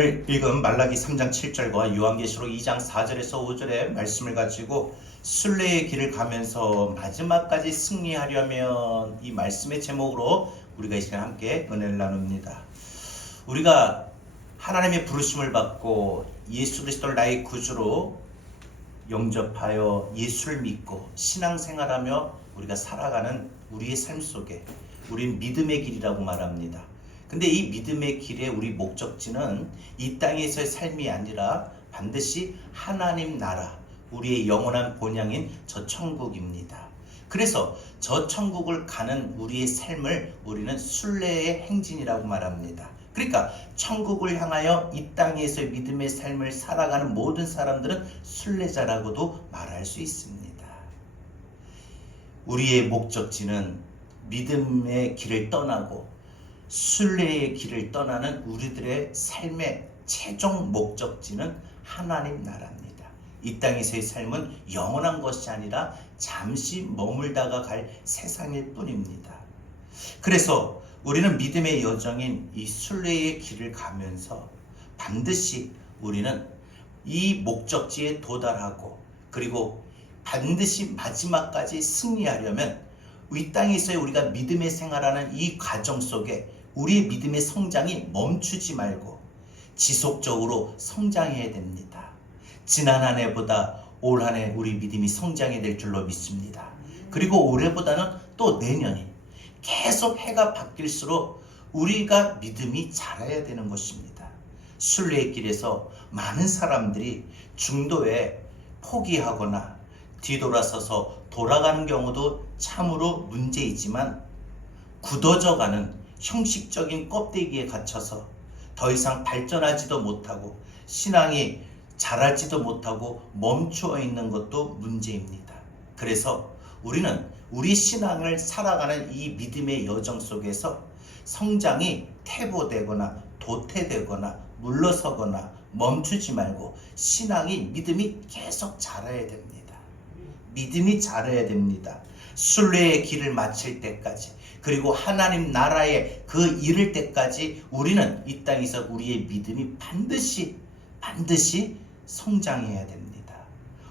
읽은 말라기 3장 7절과 요한계시록 2장 4절에서 5절의 말씀을 가지고 순례의 길을 가면서 마지막까지 승리하려면, 이 말씀의 제목으로 우리가 이 시간 함께 은혜를 나눕니다. 우리가 하나님의 부르심을 받고 예수 그리스도를 나의 구주로 영접하여 예수를 믿고 신앙생활하며 우리가 살아가는 우리의 삶 속에 우리는 믿음의 길이라고 말합니다. 근데 이 믿음의 길의 우리 목적지는 이 땅에서의 삶이 아니라 반드시 하나님 나라, 우리의 영원한 본향인 저 천국입니다. 그래서 저 천국을 가는 우리의 삶을 우리는 순례의 행진이라고 말합니다. 그러니까 천국을 향하여 이 땅에서의 믿음의 삶을 살아가는 모든 사람들은 순례자라고도 말할 수 있습니다. 우리의 목적지는 믿음의 길을 떠나고 순례의 길을 떠나는 우리들의 삶의 최종 목적지는 하나님 나라입니다. 이 땅에서의 삶은 영원한 것이 아니라 잠시 머물다가 갈 세상일 뿐입니다. 그래서 우리는 믿음의 여정인 이 순례의 길을 가면서 반드시 우리는 이 목적지에 도달하고, 그리고 반드시 마지막까지 승리하려면 이 땅에서의 우리가 믿음의 생활하는 이 과정 속에 우리의 믿음의 성장이 멈추지 말고 지속적으로 성장해야 됩니다. 지난 한 해보다 올 한 해 우리 믿음이 성장해야 될 줄로 믿습니다. 그리고 올해보다는 또 내년이 계속 해가 바뀔수록 우리가 믿음이 자라야 되는 것입니다. 순례의 길에서 많은 사람들이 중도에 포기하거나 뒤돌아서서 돌아가는 경우도 참으로 문제이지만, 굳어져가는 형식적인 껍데기에 갇혀서 더 이상 발전하지도 못하고 신앙이 자라지도 못하고 멈추어 있는 것도 문제입니다. 그래서 우리는 우리 신앙을 살아가는 이 믿음의 여정 속에서 성장이 퇴보되거나 도태되거나 물러서거나 멈추지 말고 신앙이, 믿음이 계속 자라야 됩니다. 믿음이 자라야 됩니다. 순례의 길을 마칠 때까지, 그리고 하나님 나라에 그 이를 때까지 우리는 이 땅에서 우리의 믿음이 반드시 성장해야 됩니다.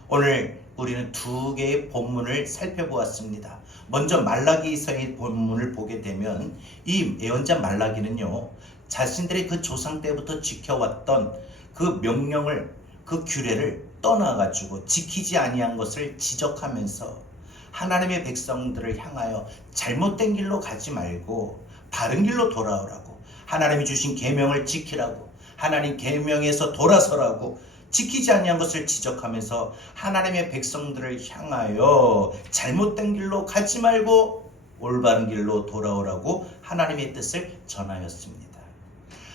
오늘 우리는 두 개의 본문을 살펴보았습니다. 먼저 말라기서의 본문을 보게 되면 이 예언자 말라기는요, 자신들의 그 조상 때부터 지켜왔던 그 명령을, 그 규례를 떠나가지고 지키지 아니한 것을 지적하면서 하나님의 백성들을 향하여 잘못된 길로 가지 말고 바른 길로 돌아오라고, 하나님이 주신 계명을 지키라고, 하나님 계명에서 돌아서라고 지키지 아니한 것을 지적하면서 하나님의 백성들을 향하여 잘못된 길로 가지 말고 올바른 길로 돌아오라고 하나님의 뜻을 전하였습니다.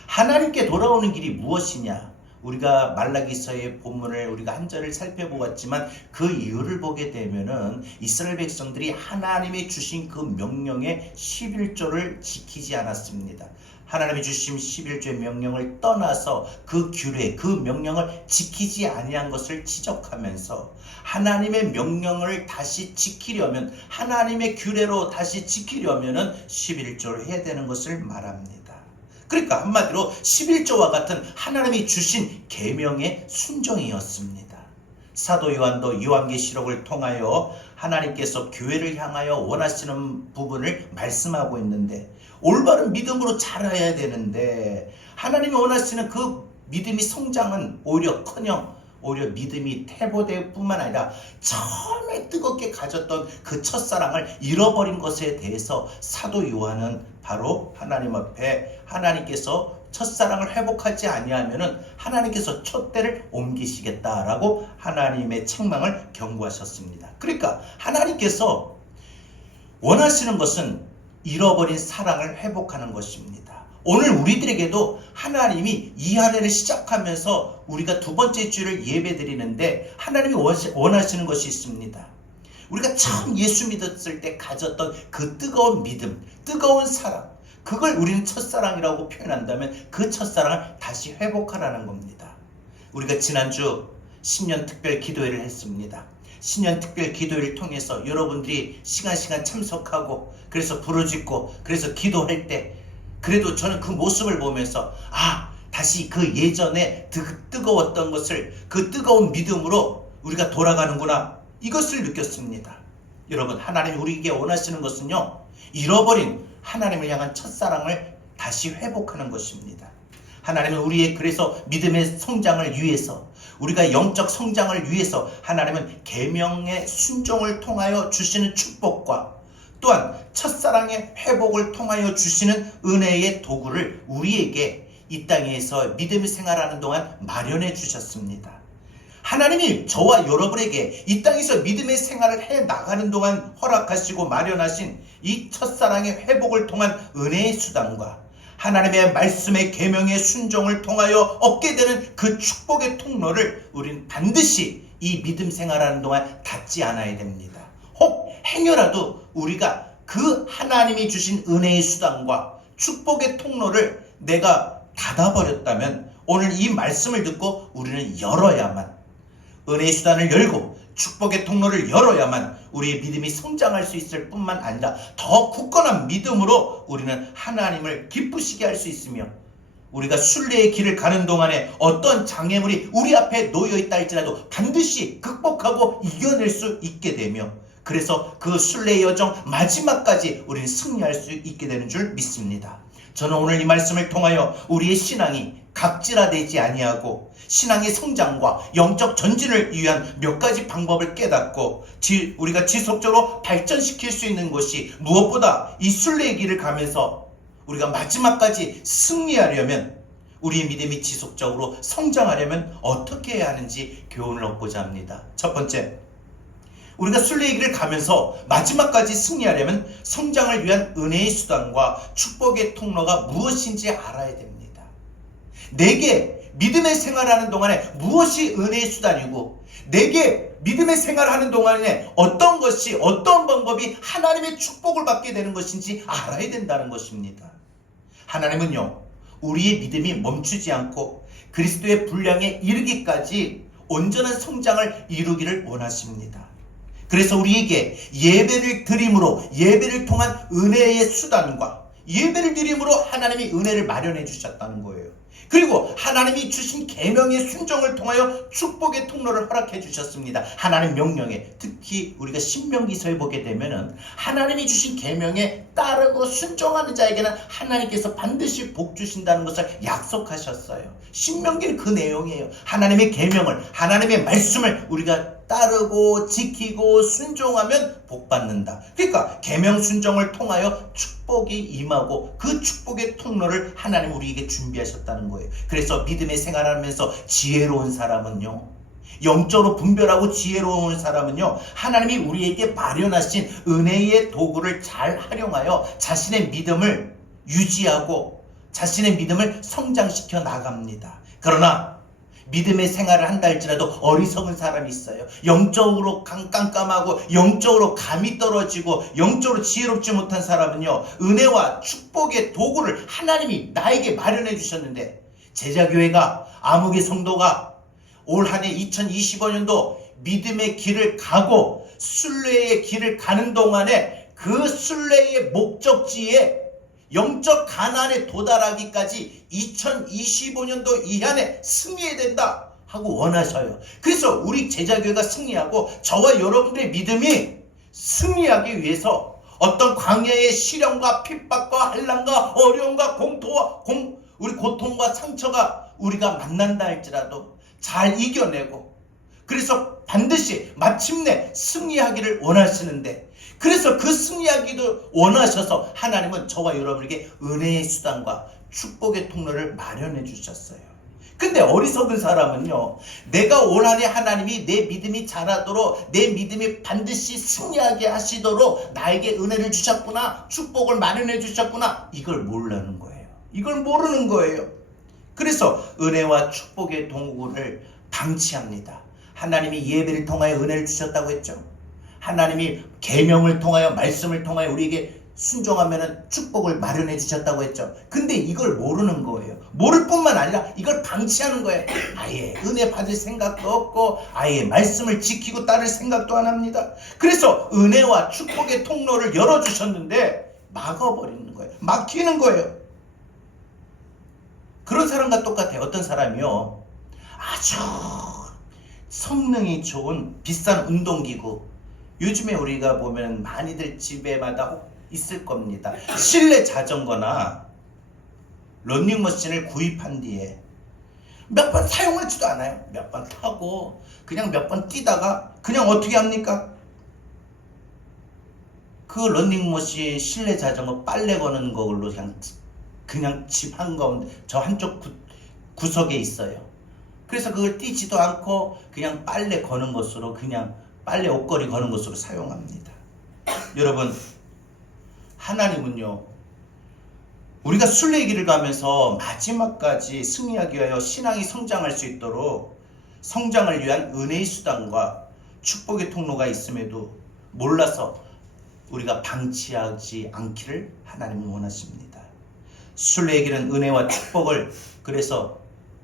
하나님께 돌아오는 길이 무엇이냐? 우리가 말라기서의 본문을 우리가 한 절을 살펴보았지만 그 이유를 보게 되면은 이스라엘 백성들이 하나님이 주신 그 명령의 11조를 지키지 않았습니다. 하나님이 주신 11조의 명령을 떠나서 그 규례, 그 명령을 지키지 아니한 것을 지적하면서 하나님의 명령을 다시 지키려면, 하나님의 규례로 다시 지키려면은 11조를 해야 되는 것을 말합니다. 그러니까 한마디로 11조와 같은 하나님이 주신 계명의 순종이었습니다. 사도 요한도 요한계시록을 통하여 하나님께서 교회를 향하여 원하시는 부분을 말씀하고 있는데, 올바른 믿음으로 자라야 되는데 하나님이 원하시는 그 믿음이 성장은 오히려 믿음이 퇴보될 뿐만 아니라 처음에 뜨겁게 가졌던 그 첫사랑을 잃어버린 것에 대해서 사도 요한은 바로 하나님 앞에, 하나님께서 첫사랑을 회복하지 아니하면은 하나님께서 촛대를 옮기시겠다라고 하나님의 책망을 경고하셨습니다. 그러니까 하나님께서 원하시는 것은 잃어버린 사랑을 회복하는 것입니다. 오늘 우리들에게도 하나님이 이 한 해를 시작하면서 우리가 두 번째 주를 예배 드리는데 하나님이 원하시는 것이 있습니다. 우리가 처음 예수 믿었을 때 가졌던 그 뜨거운 믿음, 뜨거운 사랑, 그걸 우리는 첫사랑이라고 표현한다면 그 첫사랑을 다시 회복하라는 겁니다. 우리가 지난주 신년 특별 기도회를 했습니다. 신년 특별 기도회를 통해서 여러분들이 시간 참석하고, 그래서 부르짖고, 그래서 기도할 때, 그래도 저는 그 모습을 보면서 다시 그 예전에 뜨거웠던 것을 그 뜨거운 믿음으로 우리가 돌아가는구나, 이것을 느꼈습니다. 여러분, 하나님이 우리에게 원하시는 것은요, 잃어버린 하나님을 향한 첫사랑을 다시 회복하는 것입니다. 하나님은 우리의 그래서 믿음의 성장을 위해서, 우리가 영적 성장을 위해서 하나님은 계명의 순종을 통하여 주시는 축복과 또한 첫사랑의 회복을 통하여 주시는 은혜의 도구를 우리에게 이 땅에서 믿음의 생활하는 동안 마련해 주셨습니다. 하나님이 저와 여러분에게 이 땅에서 믿음의 생활을 해 나가는 동안 허락하시고 마련하신 이 첫사랑의 회복을 통한 은혜의 수단과 하나님의 말씀의 계명의 순종을 통하여 얻게 되는 그 축복의 통로를 우리는 반드시 이 믿음 생활하는 동안 닫지 않아야 됩니다. 혹 행여라도 우리가 그 하나님이 주신 은혜의 수단과 축복의 통로를 내가 닫아버렸다면 오늘 이 말씀을 듣고 우리는 열어야만, 은혜의 수단을 열고 축복의 통로를 열어야만 우리의 믿음이 성장할 수 있을 뿐만 아니라 더 굳건한 믿음으로 우리는 하나님을 기쁘시게 할 수 있으며, 우리가 순례의 길을 가는 동안에 어떤 장애물이 우리 앞에 놓여 있다 할지라도 반드시 극복하고 이겨낼 수 있게 되며, 그래서 그 순례의 여정 마지막까지 우리는 승리할 수 있게 되는 줄 믿습니다. 저는 오늘 이 말씀을 통하여 우리의 신앙이 각질화되지 아니하고 신앙의 성장과 영적 전진을 위한 몇 가지 방법을 깨닫고 우리가 지속적으로 발전시킬 수 있는 것이, 무엇보다 이 순례의 길을 가면서 우리가 마지막까지 승리하려면, 우리의 믿음이 지속적으로 성장하려면 어떻게 해야 하는지 교훈을 얻고자 합니다. 첫 번째, 우리가 순례의 길을 가면서 마지막까지 승리하려면 성장을 위한 은혜의 수단과 축복의 통로가 무엇인지 알아야 됩니다. 내게 믿음의 생활하는 동안에 무엇이 은혜의 수단이고, 내게 믿음의 생활하는 동안에 어떤 것이, 어떤 방법이 하나님의 축복을 받게 되는 것인지 알아야 된다는 것입니다. 하나님은요, 우리의 믿음이 멈추지 않고 그리스도의 분량에 이르기까지 온전한 성장을 이루기를 원하십니다. 그래서 우리에게 예배를 드림으로, 예배를 통한 은혜의 수단과 예배를 드림으로 하나님이 은혜를 마련해 주셨다는 거예요. 그리고 하나님이 주신 계명의 순종을 통하여 축복의 통로를 허락해 주셨습니다. 하나님 명령에, 특히 우리가 신명기서에 보게 되면은 하나님이 주신 계명에 따르고 순종하는 자에게는 하나님께서 반드시 복 주신다는 것을 약속하셨어요. 신명기는 그 내용이에요. 하나님의 계명을, 하나님의 말씀을 우리가 따르고 지키고 순종하면 복 받는다. 그러니까 계명 순종을 통하여 축복이 임하고 그 축복의 통로를 하나님 우리에게 준비하셨다는 거예요. 그래서 믿음의 생활하면서 지혜로운 사람은요, 영적으로 분별하고 지혜로운 사람은요, 하나님이 우리에게 마련하신 은혜의 도구를 잘 활용하여 자신의 믿음을 유지하고 자신의 믿음을 성장시켜 나갑니다. 그러나 믿음의 생활을 한다 할지라도 어리석은 사람이 있어요. 영적으로 깜깜하고 영적으로 감이 떨어지고 영적으로 지혜롭지 못한 사람은요, 은혜와 축복의 도구를 하나님이 나에게 마련해 주셨는데, 제자교회가, 암흑의 성도가 올 한 해 2025년도 믿음의 길을 가고 순례의 길을 가는 동안에 그 순례의 목적지에 영적 가나안에 도달하기까지 2025년도 이 안에 승리해야 된다 하고 원하셔요. 그래서 우리 제자교회가 승리하고 저와 여러분들의 믿음이 승리하기 위해서 어떤 광야의 시련과 핍박과 한란과 어려움과 우리 고통과 상처가 우리가 만난다 할지라도 잘 이겨내고, 그래서 반드시 마침내 승리하기를 원하시는데, 그래서 그 승리하기도 원하셔서 하나님은 저와 여러분에게 은혜의 수단과 축복의 통로를 마련해 주셨어요. 근데 어리석은 사람은요, 내가 올 한 해 하나님이 내 믿음이 자라도록, 내 믿음이 반드시 승리하게 하시도록 나에게 은혜를 주셨구나, 축복을 마련해 주셨구나, 이걸 모르는 거예요. 이걸 모르는 거예요. 그래서 은혜와 축복의 도구를 방치합니다. 하나님이 예배를 통하여 은혜를 주셨다고 했죠. 하나님이 계명을 통하여, 말씀을 통하여 우리에게 순종하면 축복을 마련해 주셨다고 했죠. 근데 이걸 모르는 거예요. 모를 뿐만 아니라 이걸 방치하는 거예요. 아예 은혜 받을 생각도 없고 아예 말씀을 지키고 따를 생각도 안 합니다. 그래서 은혜와 축복의 통로를 열어주셨는데 막아버리는 거예요. 막히는 거예요. 그런 사람과 똑같아요. 어떤 사람이요, 아주 성능이 좋은 비싼 운동기구, 요즘에 우리가 보면 많이들 집에마다 있을 겁니다. 실내 자전거나 러닝머신을 구입한 뒤에 몇 번 사용하지도 않아요. 몇 번 타고 그냥 몇 번 뛰다가 그냥 어떻게 합니까? 그 러닝머신 실내 자전거 빨래 거는 걸로 그냥 집 한가운데 저 한쪽 구석에 있어요. 그래서 그걸 뛰지도 않고 그냥 빨래 거는 것으로, 그냥 빨래 옷걸이 거는 것으로 사용합니다. 여러분, 하나님은요, 우리가 순례길을 가면서 마지막까지 승리하기 위하여 신앙이 성장할 수 있도록 성장을 위한 은혜의 수단과 축복의 통로가 있음에도 몰라서 우리가 방치하지 않기를 하나님은 원하십니다. 순례의 길은 은혜와 축복을 그래서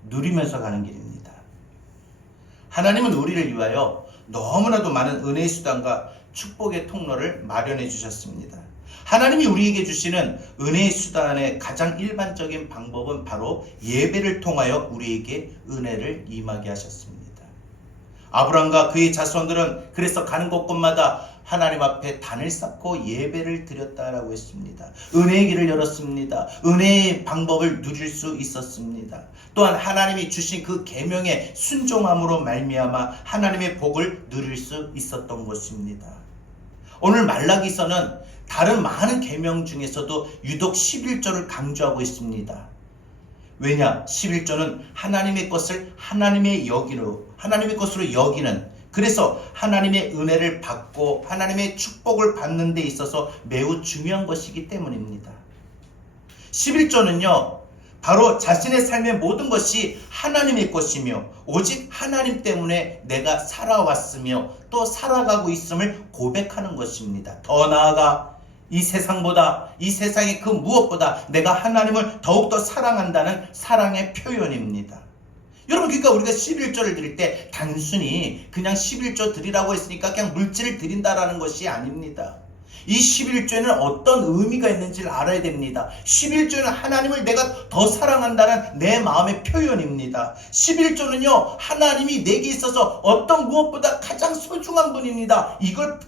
누리면서 가는 길입니다. 하나님은 우리를 위하여 너무나도 많은 은혜의 수단과 축복의 통로를 마련해 주셨습니다. 하나님이 우리에게 주시는 은혜의 수단의 가장 일반적인 방법은 바로 예배를 통하여 우리에게 은혜를 임하게 하셨습니다. 아브람과 그의 자손들은 그래서 가는 곳곳마다 하나님 앞에 단을 쌓고 예배를 드렸다라고 했습니다. 은혜의 길을 열었습니다. 은혜의 방법을 누릴 수 있었습니다. 또한 하나님이 주신 그 계명에 순종함으로 말미암아 하나님의 복을 누릴 수 있었던 것입니다. 오늘 말라기서는 다른 많은 계명 중에서도 유독 11조를 강조하고 있습니다. 왜냐? 11조는 하나님의 것을 하나님의 것으로 여기는, 그래서 하나님의 은혜를 받고 하나님의 축복을 받는 데 있어서 매우 중요한 것이기 때문입니다. 11조는요, 바로 자신의 삶의 모든 것이 하나님의 것이며 오직 하나님 때문에 내가 살아왔으며 또 살아가고 있음을 고백하는 것입니다. 더 나아가 이 세상보다, 이 세상의 그 무엇보다 내가 하나님을 더욱더 사랑한다는 사랑의 표현입니다. 여러분, 그러니까 우리가 11조를 드릴 때 단순히 그냥 11조 드리라고 했으니까 그냥 물질을 드린다라는 것이 아닙니다. 이 11조에는 어떤 의미가 있는지를 알아야 됩니다. 11조는 하나님을 내가 더 사랑한다는 내 마음의 표현입니다. 11조는요, 하나님이 내게 있어서 어떤 무엇보다 가장 소중한 분입니다. 이걸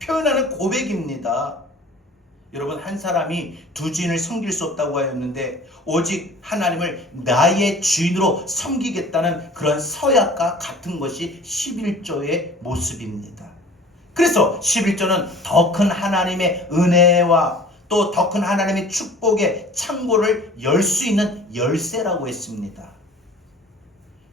표현하는 고백입니다. 여러분, 한 사람이 두 주인을 섬길 수 없다고 하였는데 오직 하나님을 나의 주인으로 섬기겠다는 그런 서약과 같은 것이 11조의 모습입니다. 그래서 11조는 더 큰 하나님의 은혜와 또 더 큰 하나님의 축복의 창고를 열 수 있는 열쇠라고 했습니다.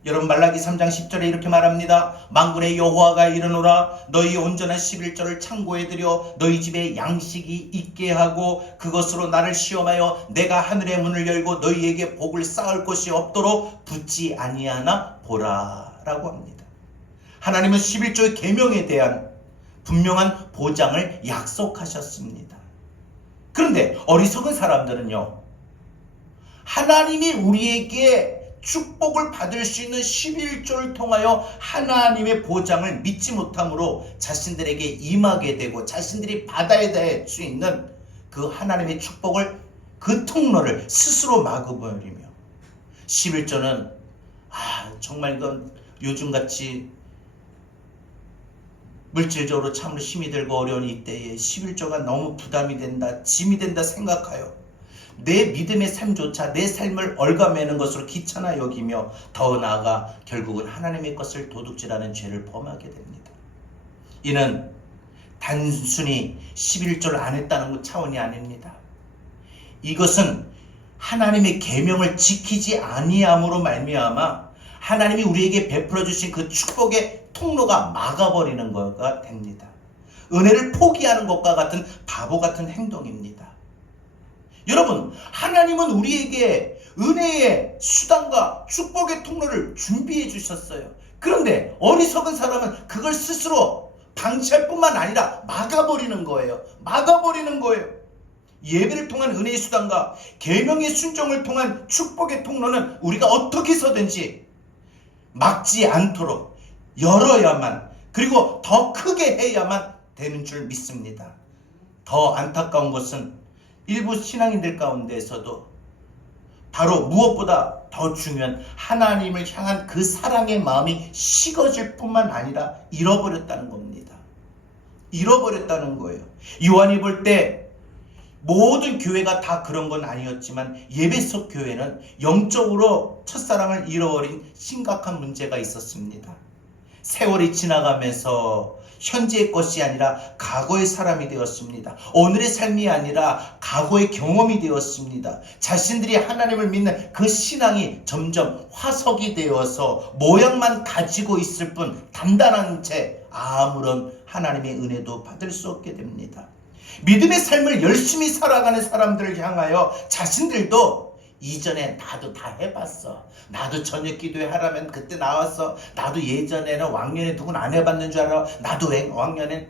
여러분, 말라기 3장 10절에 이렇게 말합니다. 만군의 여호와가 이르노라, 너희 온전한 11조를 창고에 들여 너희 집에 양식이 있게 하고 그것으로 나를 시험하여 내가 하늘의 문을 열고 너희에게 복을 쌓을 곳이 없도록 붙지 아니하나 보라 라고 합니다. 하나님은 11조의 계명에 대한 분명한 보장을 약속하셨습니다. 그런데 어리석은 사람들은요, 하나님이 우리에게 축복을 받을 수 있는 11조를 통하여 하나님의 보장을 믿지 못함으로 자신들에게 임하게 되고 자신들이 받아야 될 수 있는 그 하나님의 축복을, 그 통로를 스스로 막아버리며 11조는 정말 이건 요즘같이 물질적으로 참으로 힘이 들고 어려운 이때에 11조가 너무 부담이 된다, 짐이 된다 생각하여 내 믿음의 삶조차 내 삶을 얽어매는 것으로 귀찮아 여기며 더 나아가 결국은 하나님의 것을 도둑질하는 죄를 범하게 됩니다. 이는 단순히 11조를 안 했다는 차원이 아닙니다. 이것은 하나님의 계명을 지키지 아니함으로 말미암아 하나님이 우리에게 베풀어 주신 그 축복의 통로가 막아버리는 것가 됩니다. 은혜를 포기하는 것과 같은 바보 같은 행동입니다. 여러분, 하나님은 우리에게 은혜의 수단과 축복의 통로를 준비해 주셨어요. 그런데 어리석은 사람은 그걸 스스로 방치할 뿐만 아니라 막아버리는 거예요. 예배를 통한 은혜의 수단과 계명의 순종을 통한 축복의 통로는 우리가 어떻게 해서든지 막지 않도록 열어야만, 그리고 더 크게 해야만 되는 줄 믿습니다. 더 안타까운 것은 일부 신앙인들 가운데에서도 바로 무엇보다 더 중요한 하나님을 향한 그 사랑의 마음이 식어질 뿐만 아니라 잃어버렸다는 겁니다. 잃어버렸다는 거예요. 요한이 볼 때 모든 교회가 다 그런 건 아니었지만 예배석 교회는 영적으로 첫사랑을 잃어버린 심각한 문제가 있었습니다. 세월이 지나가면서 현재의 것이 아니라 과거의 사람이 되었습니다. 오늘의 삶이 아니라 과거의 경험이 되었습니다. 자신들이 하나님을 믿는 그 신앙이 점점 화석이 되어서 모양만 가지고 있을 뿐 단단한 채 아무런 하나님의 은혜도 받을 수 없게 됩니다. 믿음의 삶을 열심히 살아가는 사람들을 향하여 자신들도 이전에 나도 다 해봤어. 나도 저녁 기도회 하라면 그때 나왔어. 나도 예전에는 왕년에 누군 안 해봤는 줄 알아. 나도 왕년에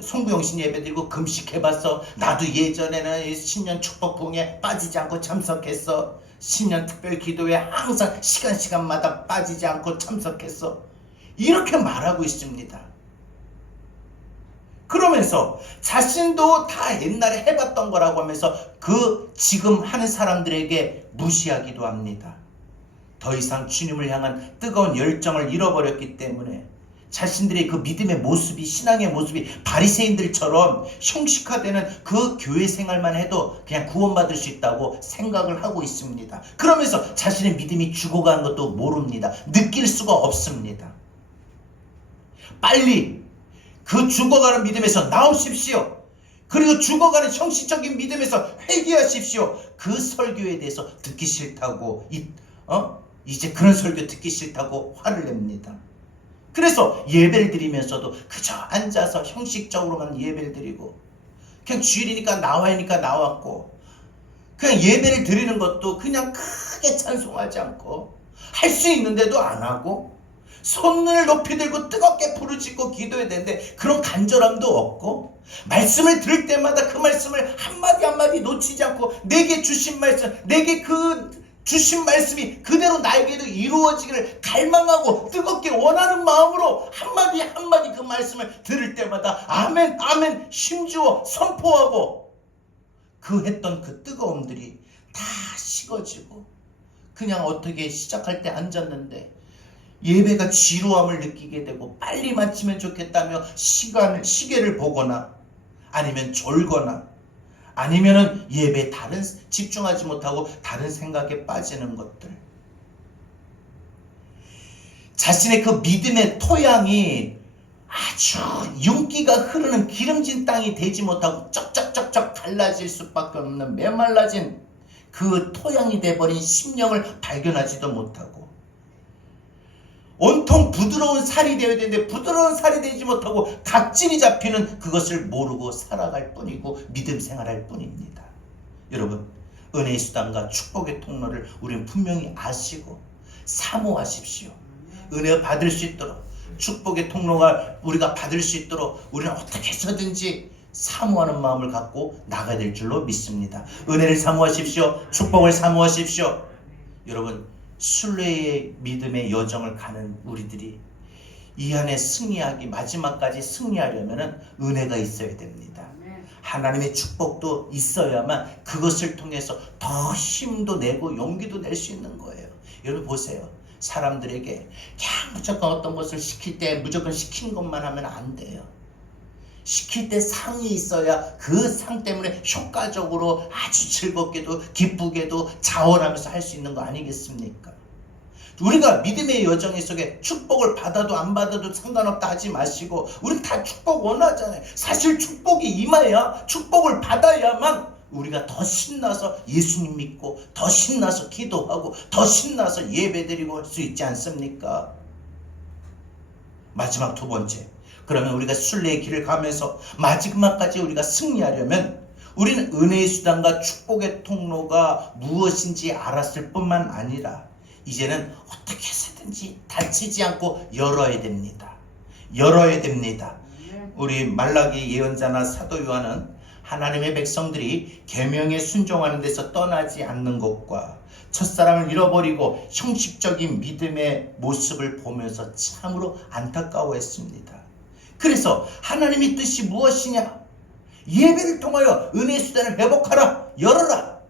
송구영신 예배 드리고 금식해봤어. 나도 예전에는 신년 축복 부흥에 빠지지 않고 참석했어. 신년 특별 기도회 항상 시간마다 빠지지 않고 참석했어. 이렇게 말하고 있습니다. 그러면서 자신도 다 옛날에 해봤던 거라고 하면서 그 지금 하는 사람들에게 무시하기도 합니다. 더 이상 주님을 향한 뜨거운 열정을 잃어버렸기 때문에 자신들의 그 믿음의 모습이, 신앙의 모습이 바리새인들처럼 형식화되는 그 교회 생활만 해도 그냥 구원받을 수 있다고 생각을 하고 있습니다. 그러면서 자신의 믿음이 죽어가는 것도 모릅니다. 느낄 수가 없습니다. 빨리 그 죽어가는 믿음에서 나오십시오. 그리고 죽어가는 형식적인 믿음에서 회개하십시오. 그 설교에 대해서 듣기 싫다고 이제 그런 설교 듣기 싫다고 화를 냅니다. 그래서 예배를 드리면서도 그저 앉아서 형식적으로만 예배를 드리고 그냥 주일이니까 나와야니까 나왔고 그냥 예배를 드리는 것도 그냥 크게 찬송하지 않고 할 수 있는데도 안 하고 손을 높이 들고 뜨겁게 부르짖고 기도해야 되는데 그런 간절함도 없고 말씀을 들을 때마다 그 말씀을 한마디 한마디 놓치지 않고 내게 주신 말씀, 내게 그 주신 말씀이 그대로 나에게도 이루어지기를 갈망하고 뜨겁게 원하는 마음으로 한마디 한마디 그 말씀을 들을 때마다 아멘 아멘 힘주어 선포하고 그 했던 그 뜨거움들이 다 식어지고 그냥 어떻게 시작할 때 앉았는데 예배가 지루함을 느끼게 되고 빨리 마치면 좋겠다며 시계를 보거나 아니면 졸거나 아니면은 예배에 집중하지 못하고 다른 생각에 빠지는 것들. 자신의 그 믿음의 토양이 아주 윤기가 흐르는 기름진 땅이 되지 못하고 쩍쩍쩍쩍 갈라질 수밖에 없는 메말라진 그 토양이 돼버린 심령을 발견하지도 못하고 온통 부드러운 살이 되어야 되는데 부드러운 살이 되지 못하고 각질이 잡히는 그것을 모르고 살아갈 뿐이고 믿음 생활할 뿐입니다. 여러분, 은혜의 수단과 축복의 통로를 우리는 분명히 아시고 사모하십시오. 은혜 받을 수 있도록 축복의 통로가 우리가 받을 수 있도록 우리는 어떻게 해서든지 사모하는 마음을 갖고 나가야 될 줄로 믿습니다. 은혜를 사모하십시오. 축복을 사모하십시오. 여러분, 순례의 믿음의 여정을 가는 우리들이 이 안에 승리하기 마지막까지 승리하려면 은혜가 있어야 됩니다. 하나님의 축복도 있어야만 그것을 통해서 더 힘도 내고 용기도 낼 수 있는 거예요. 여러분 보세요. 사람들에게 그냥 무조건 어떤 것을 시킬 때 무조건 시킨 것만 하면 안 돼요. 시킬 때 상이 있어야 그 상 때문에 효과적으로 아주 즐겁게도 기쁘게도 자원하면서 할 수 있는 거 아니겠습니까? 우리가 믿음의 여정 속에 축복을 받아도 안 받아도 상관없다 하지 마시고 우린 다 축복 원하잖아요. 사실 축복이 임해야 축복을 받아야만 우리가 더 신나서 예수님 믿고 더 신나서 기도하고 더 신나서 예배드리고 할 수 있지 않습니까? 마지막 두 번째, 그러면 우리가 순례의 길을 가면서 마지막까지 우리가 승리하려면 우리는 은혜의 수단과 축복의 통로가 무엇인지 알았을 뿐만 아니라 이제는 어떻게 해서든지 다치지 않고 열어야 됩니다. 열어야 됩니다. 우리 말라기 예언자나 사도 요한은 하나님의 백성들이 계명에 순종하는 데서 떠나지 않는 것과 첫사랑을 잃어버리고 형식적인 믿음의 모습을 보면서 참으로 안타까워했습니다. 그래서 하나님의 뜻이 무엇이냐? 예배를 통하여 은혜의 수단을 회복하라, 열어라.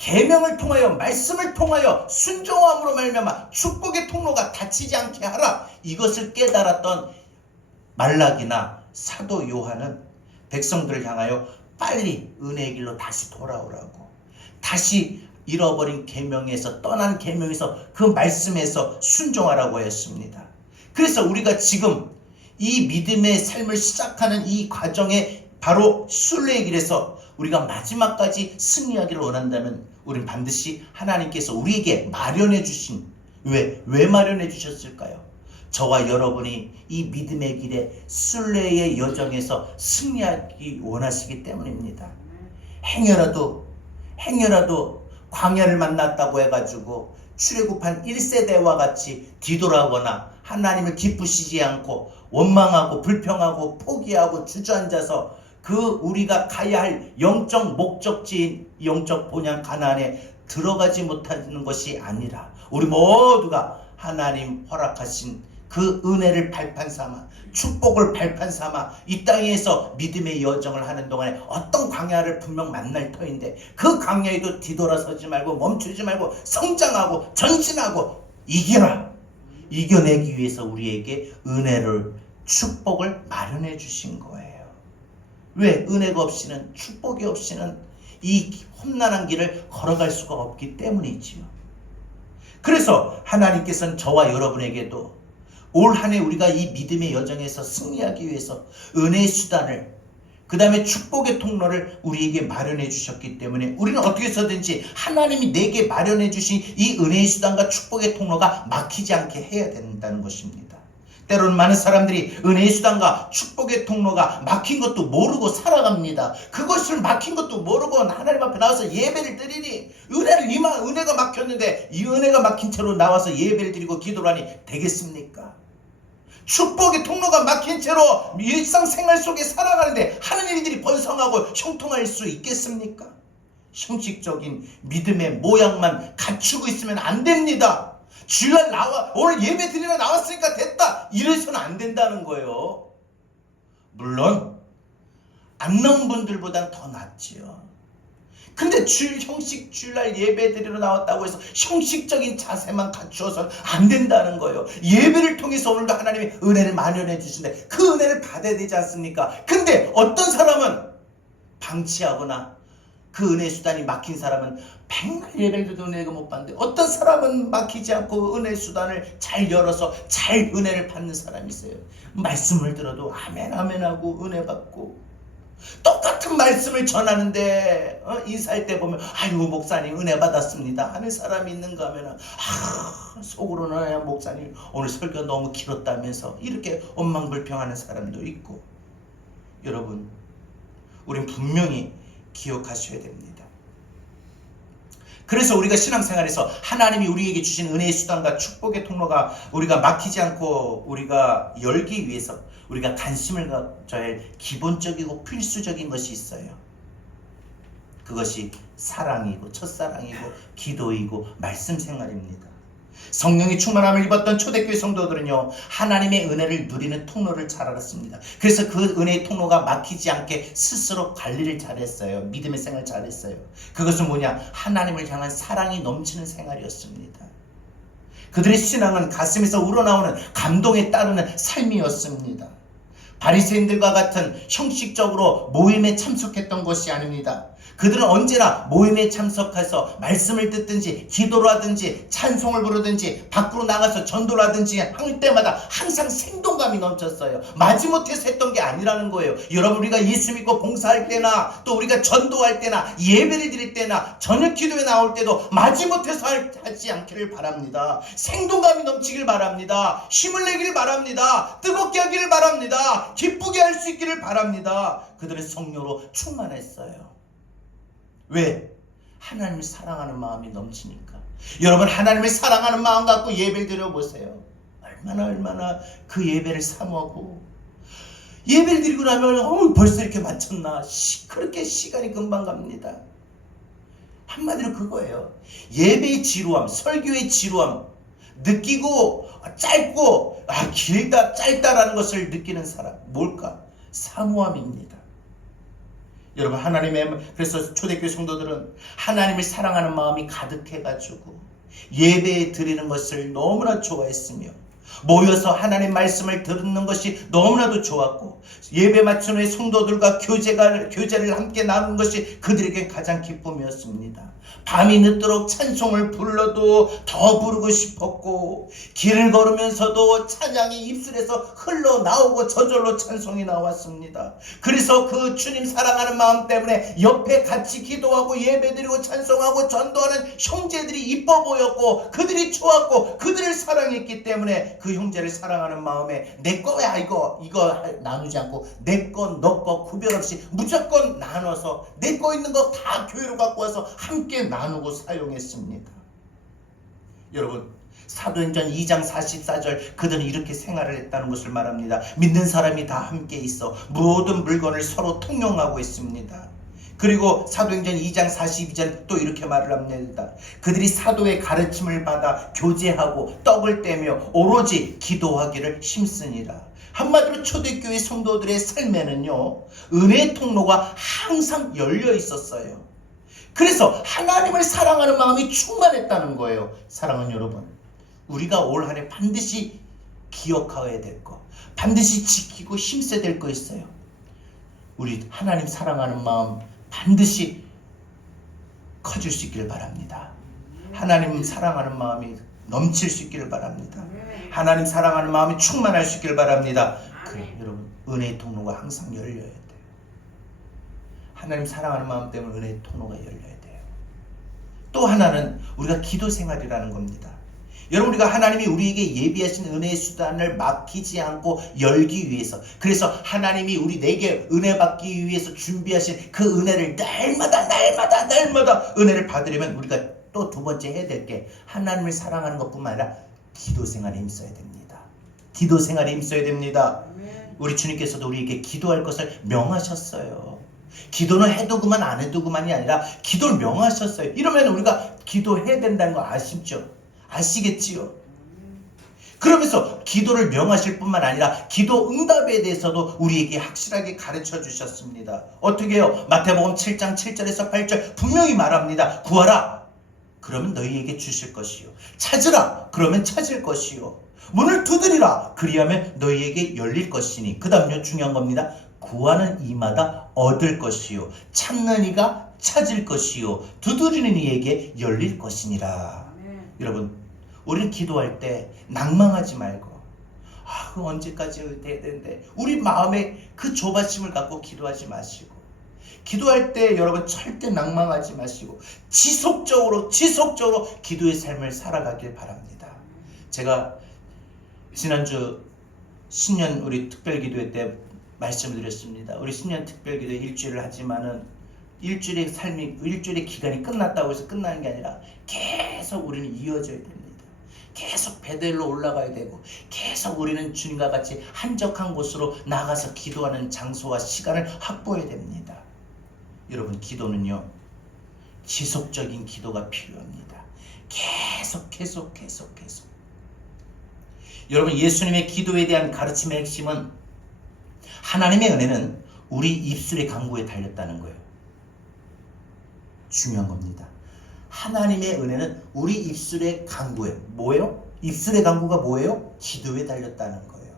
계명을 통하여 말씀을 통하여 순종함으로 말미암아 축복의 통로가 닫히지 않게 하라. 이것을 깨달았던 말라기나 사도 요한은 백성들을 향하여 빨리 은혜의 길로 다시 돌아오라고, 다시 잃어버린 계명에서, 떠난 계명에서, 그 말씀에서 순종하라고 했습니다. 그래서 우리가 지금 이 믿음의 삶을 시작하는 이 과정에 바로 순례의 길에서 우리가 마지막까지 승리하기를 원한다면 우리는 반드시 하나님께서 우리에게 마련해 주신, 왜 마련해 주셨을까요? 저와 여러분이 이 믿음의 길에 순례의 여정에서 승리하기 원하시기 때문입니다. 행여라도 광야를 만났다고 해가지고 출애굽한 1세대와 같이 뒤돌아거나 하나님을 기쁘시지 않고 원망하고 불평하고 포기하고 주저앉아서 그 우리가 가야 할 영적 목적지인 영적 본향 가나안에 들어가지 못하는 것이 아니라, 우리 모두가 하나님 허락하신 그 은혜를 발판 삼아, 축복을 발판 삼아 이 땅에서 믿음의 여정을 하는 동안에 어떤 광야를 분명 만날 터인데, 그 광야에도 뒤돌아서지 말고 멈추지 말고 성장하고 전진하고 이겨내기 위해서 우리에게 은혜를, 축복을 마련해 주신 거예요. 왜? 은혜가 없이는, 축복이 없이는 이 험난한 길을 걸어갈 수가 없기 때문이지요. 그래서 하나님께서는 저와 여러분에게도 올 한 해 우리가 이 믿음의 여정에서 승리하기 위해서 은혜의 수단을, 그 다음에 축복의 통로를 우리에게 마련해 주셨기 때문에 우리는 어떻게 해서든지 하나님이 내게 마련해 주신 이 은혜의 수단과 축복의 통로가 막히지 않게 해야 된다는 것입니다. 때로는 많은 사람들이 은혜의 수단과 축복의 통로가 막힌 것도 모르고 살아갑니다. 그것을 막힌 것도 모르고 하나님 앞에 나와서 예배를 드리니, 은혜가 막혔는데 이 은혜가 막힌 채로 나와서 예배를 드리고 기도를 하니 되겠습니까? 축복의 통로가 막힌 채로 일상생활 속에 살아가는데 하는 일들이 번성하고 형통할 수 있겠습니까? 형식적인 믿음의 모양만 갖추고 있으면 안 됩니다. 주일날 오늘 예배 드리러 나왔으니까 됐다, 이래서는 안 된다는 거예요. 물론 안 나온 분들보단 더 낫지요. 근데 주일날 예배 드리러 나왔다고 해서 형식적인 자세만 갖추어서는 안 된다는 거예요. 예배를 통해서 오늘도 하나님이 은혜를 마련해 주신데 그 은혜를 받아야 되지 않습니까? 근데 어떤 사람은 방치하거나 그 은혜 수단이 막힌 사람은 백날 예배를 드려도 은혜가 못 받는데, 어떤 사람은 막히지 않고 은혜 수단을 잘 열어서 잘 은혜를 받는 사람이 있어요. 말씀을 들어도 아멘 아멘 하고 은혜 받고, 똑같은 말씀을 전하는데 인사할 때 보면 아유 목사님 은혜 받았습니다 하는 사람이 있는가 하면 속으로는 야 목사님 오늘 설교 너무 길었다면서 이렇게 원망불평하는 사람도 있고. 여러분, 우린 분명히 기억하셔야 됩니다. 그래서 우리가 신앙생활에서 하나님이 우리에게 주신 은혜의 수단과 축복의 통로가 우리가 막히지 않고 우리가 열기 위해서 우리가 관심을 가져야 할 기본적이고 필수적인 것이 있어요. 그것이 사랑이고 첫사랑이고 기도이고 말씀 생활입니다. 성령의 충만함을 입었던 초대교회 성도들은요, 하나님의 은혜를 누리는 통로를 잘 알았습니다. 그래서 그 은혜의 통로가 막히지 않게 스스로 관리를 잘했어요. 믿음의 생활을 잘했어요. 그것은 뭐냐? 하나님을 향한 사랑이 넘치는 생활이었습니다. 그들의 신앙은 가슴에서 우러나오는 감동에 따르는 삶이었습니다. 바리새인들과 같은 형식적으로 모임에 참석했던 것이 아닙니다. 그들은 언제나 모임에 참석해서 말씀을 듣든지 기도를 하든지 찬송을 부르든지 밖으로 나가서 전도를 하든지 할 때마다 항상 생동감이 넘쳤어요. 마지못해서 했던 게 아니라는 거예요. 여러분, 우리가 예수 믿고 봉사할 때나 또 우리가 전도할 때나 예배를 드릴 때나 저녁 기도에 나올 때도 마지못해서 하지 않기를 바랍니다. 생동감이 넘치길 바랍니다. 힘을 내기를 바랍니다. 뜨겁게 하기를 바랍니다. 기쁘게 할 수 있기를 바랍니다. 그들의 성령으로 충만했어요. 왜? 하나님을 사랑하는 마음이 넘치니까. 여러분, 하나님을 사랑하는 마음 갖고 예배를 드려보세요. 얼마나 그 예배를 사모하고, 예배를 드리고 나면 벌써 이렇게 마쳤나, 그렇게 시간이 금방 갑니다. 한마디로 그거예요. 예배의 지루함, 설교의 지루함 느끼고 짧고 길다 짧다라는 것을 느끼는 사람, 뭘까? 사모함입니다. 여러분 그래서 초대교회 성도들은 하나님을 사랑하는 마음이 가득해가지고 예배 드리는 것을 너무나 좋아했으며 모여서 하나님 말씀을 듣는 것이 너무나도 좋았고 예배 마친 후에 성도들과 교제를 함께 나누는 것이 그들에게 가장 기쁨이었습니다. 밤이 늦도록 찬송을 불러도 더 부르고 싶었고 길을 걸으면서도 찬양이 입술에서 흘러나오고 저절로 찬송이 나왔습니다. 그래서 그 주님 사랑하는 마음 때문에 옆에 같이 기도하고 예배드리고 찬송하고 전도하는 형제들이 이뻐 보였고 그들이 좋았고 그들을 사랑했기 때문에 그 형제를 사랑하는 마음에 내 거야 이거 나누지 않고 내 거 너 거 구별 없이 무조건 나눠서 내 거 있는 거 다 교회로 갖고 와서 함께 나누고 사용했습니다. 여러분 사도행전 2장 44절 그들은 이렇게 생활을 했다는 것을 말합니다. 믿는 사람이 다 함께 있어 모든 물건을 서로 통용하고 있습니다. 그리고 사도행전 2장 42절 또 이렇게 말을 합니다. 그들이 사도의 가르침을 받아 교제하고 떡을 떼며 오로지 기도하기를 힘쓰니라. 한마디로 초대교회 성도들의 삶에는요 은혜의 통로가 항상 열려 있었어요. 그래서 하나님을 사랑하는 마음이 충만했다는 거예요. 사랑하는 여러분, 우리가 올 한 해 반드시 기억해야 될 거, 반드시 지키고 힘써야 될 거 있어요. 우리 하나님 사랑하는 마음 반드시 커질 수 있기를 바랍니다. 하나님 사랑하는 마음이 넘칠 수 있기를 바랍니다. 하나님 사랑하는 마음이 충만할 수 있기를 바랍니다. 그래, 여러분 은혜의 통로가 항상 열려야 돼요. 하나님 사랑하는 마음 때문에 은혜의 통로가 열려야 돼요. 또 하나는 우리가 기도 생활이라는 겁니다. 여러분 우리가 하나님이 우리에게 예비하신 은혜의 수단을 막히지 않고 열기 위해서, 그래서 하나님이 내게 은혜 받기 위해서 준비하신 그 은혜를 날마다 은혜를 받으려면 우리가 또 두 번째 해야 될 게 하나님을 사랑하는 것뿐만 아니라 기도 생활에 힘써야 됩니다. 기도 생활에 힘써야 됩니다. 우리 주님께서도 우리에게 기도할 것을 명하셨어요. 기도는 해도 그만 안 해도 그만이 아니라 기도를 명하셨어요. 이러면 우리가 기도해야 된다는 거 아시겠지요? 그러면서 기도를 명하실 뿐만 아니라 기도 응답에 대해서도 우리에게 확실하게 가르쳐 주셨습니다. 어떻게 해요? 마태복음 7장 7절에서 8절 분명히 말합니다. 구하라, 그러면 너희에게 주실 것이요. 찾으라, 그러면 찾을 것이요. 문을 두드리라, 그리하면 너희에게 열릴 것이니. 그 다음요, 중요한 겁니다. 구하는 이마다 얻을 것이요, 찾는 이가 찾을 것이요, 두드리는 이에게 열릴 것이니라. 여러분, 우리는 기도할 때 낭망하지 말고 그 언제까지 돼야 되는데 우리 마음에 그 조바심을 갖고 기도하지 마시고, 기도할 때 여러분 절대 낭망하지 마시고 지속적으로 기도의 삶을 살아가길 바랍니다. 제가 지난주 신년 우리 특별기도회 때 말씀드렸습니다. 우리 신년 특별기도회 일주일을 하지만은 일주일의 기간이 끝났다고 해서 끝나는 게 아니라 계속 우리는 이어져야 됩니다. 계속 베델로 올라가야 되고 계속 우리는 주님과 같이 한적한 곳으로 나가서 기도하는 장소와 시간을 확보해야 됩니다. 여러분, 기도는요 지속적인 기도가 필요합니다. 계속. 여러분, 예수님의 기도에 대한 가르침의 핵심은 하나님의 은혜는 우리 입술의 강구에 달렸다는 거예요. 중요한 겁니다. 하나님의 은혜는 우리 입술의 강구에 뭐예요? 입술의 강구가 뭐예요? 기도에 달렸다는 거예요.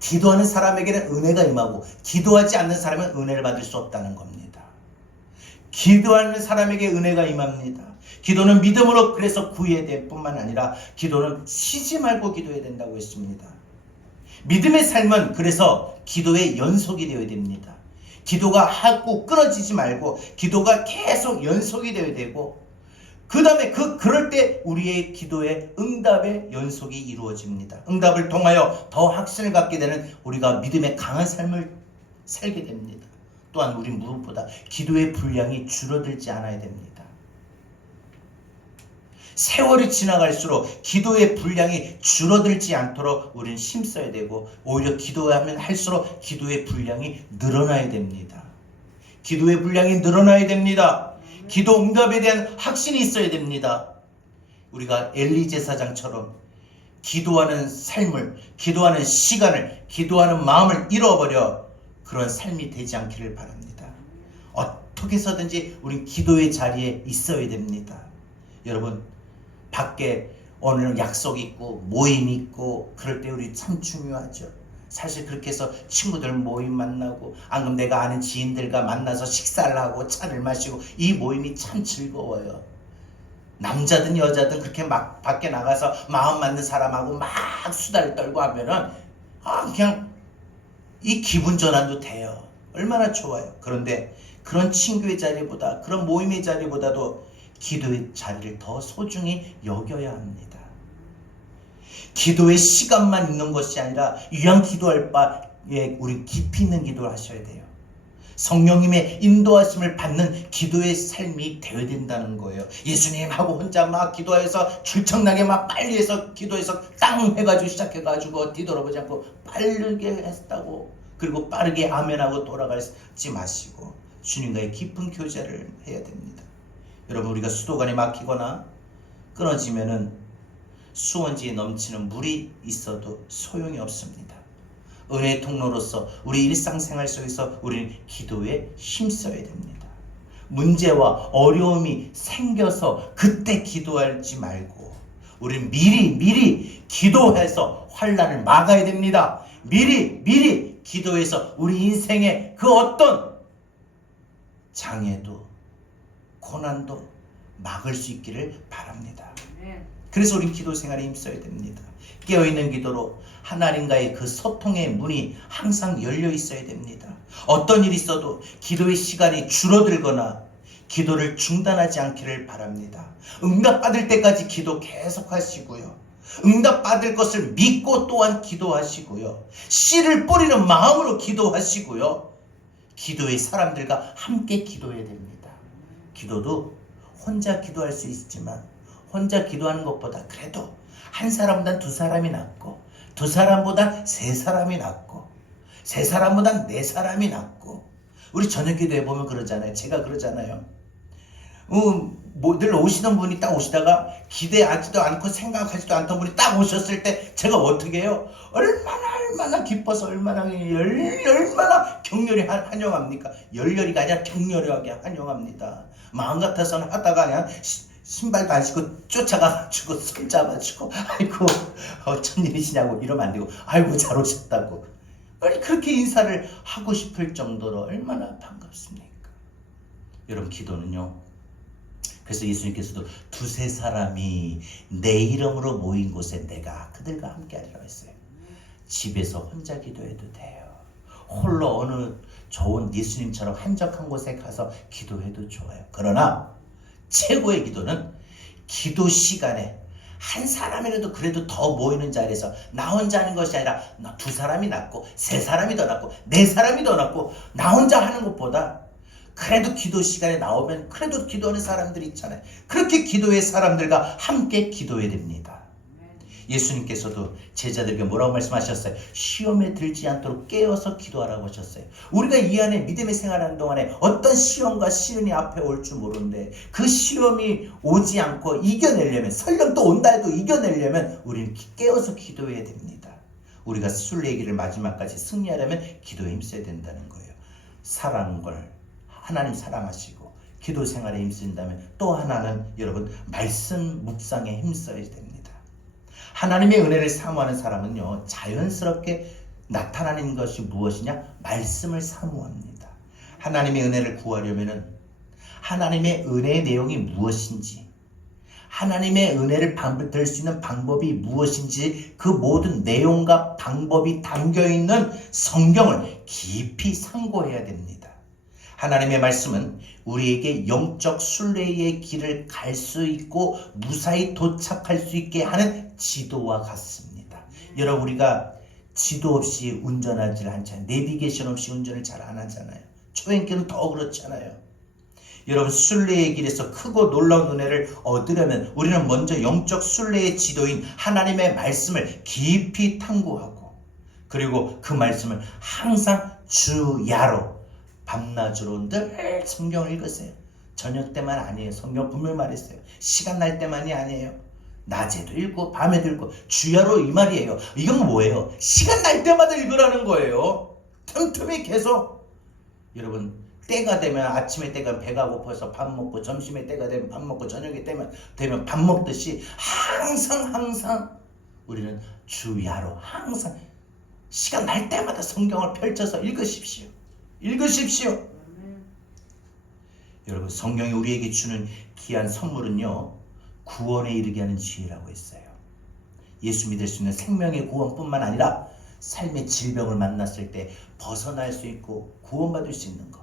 기도하는 사람에게는 은혜가 임하고 기도하지 않는 사람은 은혜를 받을 수 없다는 겁니다. 기도하는 사람에게 은혜가 임합니다. 기도는 믿음으로 그래서 구해야 될 뿐만 아니라 기도는 쉬지 말고 기도해야 된다고 했습니다. 믿음의 삶은 그래서 기도의 연속이 되어야 됩니다. 기도가 하고 끊어지지 말고 기도가 계속 연속이 되어야 되고, 그 다음에 그럴 때 우리의 기도의 응답의 연속이 이루어집니다. 응답을 통하여 더 확신을 갖게 되는 우리가 믿음의 강한 삶을 살게 됩니다. 또한 우리 무엇보다 기도의 분량이 줄어들지 않아야 됩니다. 세월이 지나갈수록 기도의 분량이 줄어들지 않도록 우리는 힘써야 되고, 오히려 기도하면 할수록 기도의 분량이 늘어나야 됩니다. 기도의 분량이 늘어나야 됩니다. 기도 응답에 대한 확신이 있어야 됩니다. 우리가 엘리 제사장처럼 기도하는 삶을, 기도하는 시간을, 기도하는 마음을 잃어버려 그런 삶이 되지 않기를 바랍니다. 어떻게 해서든지 우린 기도의 자리에 있어야 됩니다. 여러분, 밖에 오늘 약속 있고 모임 있고 그럴 때 우리 참 중요하죠. 사실 그렇게 해서 친구들 모임 만나고 안 그럼 내가 아는 지인들과 만나서 식사를 하고 차를 마시고 이 모임이 참 즐거워요. 남자든 여자든 그렇게 막 밖에 나가서 마음 맞는 사람하고 막 수다를 떨고 하면은 그냥 이 기분 전환도 돼요. 얼마나 좋아요. 그런데 그런 친구의 자리보다 그런 모임의 자리보다도 기도의 자리를 더 소중히 여겨야 합니다. 기도의 시간만 있는 것이 아니라 유한 기도할 바에 우리 깊이 있는 기도를 하셔야 돼요. 성령님의 인도하심을 받는 기도의 삶이 되어야 된다는 거예요. 예수님하고 혼자 막 기도해서 출청나게 막 빨리 해서 기도해서 땅 해가지고 시작해가지고 뒤돌아보지 않고 빠르게 했다고 그리고 빠르게 아멘하고 돌아가지 마시고 주님과의 깊은 교제를 해야 됩니다. 여러분, 우리가 수도관이 막히거나 끊어지면은 수원지에 넘치는 물이 있어도 소용이 없습니다. 은혜의 통로로서 우리 일상생활 속에서 우리는 기도에 힘써야 됩니다. 문제와 어려움이 생겨서 그때 기도하지 말고 우리는 미리 기도해서 환난을 막아야 됩니다. 미리 기도해서 우리 인생의 그 어떤 장애도 고난도 막을 수 있기를 바랍니다. 그래서 우리 기도 생활에 힘써야 됩니다. 깨어있는 기도로 하나님과의 그 소통의 문이 항상 열려 있어야 됩니다. 어떤 일이 있어도 기도의 시간이 줄어들거나 기도를 중단하지 않기를 바랍니다. 응답받을 때까지 기도 계속 하시고요. 응답받을 것을 믿고 또한 기도하시고요. 씨를 뿌리는 마음으로 기도하시고요. 기도의 사람들과 함께 기도해야 됩니다. 기도도 혼자 기도할 수 있지만 혼자 기도하는 것보다 그래도 한 사람보단 두 사람이 낫고 두 사람보단 세 사람이 낫고 세 사람보단 네 사람이 낫고 우리 저녁 기도해 보면 그러잖아요. 제가 그러잖아요. 늘 오시는 분이 딱 오시다가 기대하지도 않고 생각하지도 않던 분이 딱 오셨을 때 제가 어떻게 해요? 얼마나 기뻐서 얼마나 격렬히 환영합니까? 열렬히가 아니라 격렬하게 환영합니다. 마음 같아서는 하다가 그냥 신발도 안 신고 쫓아가가지고 손잡아주고 아이고 어쩐 일이시냐고 이러면 안 되고 아이고 잘 오셨다고 그렇게 인사를 하고 싶을 정도로 얼마나 반갑습니까? 여러분, 기도는요, 그래서 예수님께서도 두세 사람이 내 이름으로 모인 곳에 내가 그들과 함께 하리라고 했어요. 집에서 혼자 기도해도 돼요. 홀로 어느 좋은 예수님처럼 한적한 곳에 가서 기도해도 좋아요. 그러나 최고의 기도는 기도 시간에 한 사람이라도 그래도 더 모이는 자리에서 나 혼자 하는 것이 아니라 두 사람이 낫고 세 사람이 더 낫고 네 사람이 더 낫고 나 혼자 하는 것보다 그래도 기도 시간에 나오면 그래도 기도하는 사람들이 있잖아요. 그렇게 기도의 사람들과 함께 기도해야 됩니다. 예수님께서도 제자들에게 뭐라고 말씀하셨어요? 시험에 들지 않도록 깨어서 기도하라고 하셨어요. 우리가 이 안에 믿음의 생활하는 동안에 어떤 시험과 시련이 앞에 올 줄 모르는데 그 시험이 오지 않고 이겨내려면 설령 또 온다 해도 이겨내려면 우리는 깨어서 기도해야 됩니다. 우리가 순례기를 마지막까지 승리하려면 기도에 힘써야 된다는 거예요. 사랑을 하나님 사랑하시고 기도 생활에 힘쓴다면 또 하나는 여러분 말씀 묵상에 힘써야 됩니다. 하나님의 은혜를 사모하는 사람은요, 자연스럽게 나타나는 것이 무엇이냐? 말씀을 사모합니다. 하나님의 은혜를 구하려면은 하나님의 은혜의 내용이 무엇인지, 하나님의 은혜를 받을 수 있는 방법이 무엇인지 그 모든 내용과 방법이 담겨있는 성경을 깊이 상고해야 됩니다. 하나님의 말씀은 우리에게 영적 순례의 길을 갈 수 있고 무사히 도착할 수 있게 하는 지도와 같습니다. 여러분, 우리가 지도 없이 운전하지 않잖아요. 내비게이션 없이 운전을 잘 안 하잖아요. 초행길은 더 그렇잖아요. 여러분, 순례의 길에서 크고 놀라운 은혜를 얻으려면 우리는 먼저 영적 순례의 지도인 하나님의 말씀을 깊이 탐구하고 그리고 그 말씀을 항상 주야로 밤낮으로 늘 성경을 읽으세요. 저녁 때만 아니에요. 성경 분명히 말했어요. 시간 날 때만이 아니에요. 낮에도 읽고 밤에도 읽고 주야로 이 말이에요. 이건 뭐예요? 시간 날 때마다 읽으라는 거예요. 틈틈이 계속. 여러분, 때가 되면 아침에 때가 배가 고파서 밥 먹고 점심에 때가 되면 밥 먹고 저녁에 되면 밥 먹듯이 항상 우리는 주야로 항상 시간 날 때마다 성경을 펼쳐서 읽으십시오. 여러분, 성경이 우리에게 주는 귀한 선물은요, 구원에 이르게 하는 지혜라고 했어요. 예수 믿을 수 있는 생명의 구원뿐만 아니라 삶의 질병을 만났을 때 벗어날 수 있고 구원받을 수 있는 것.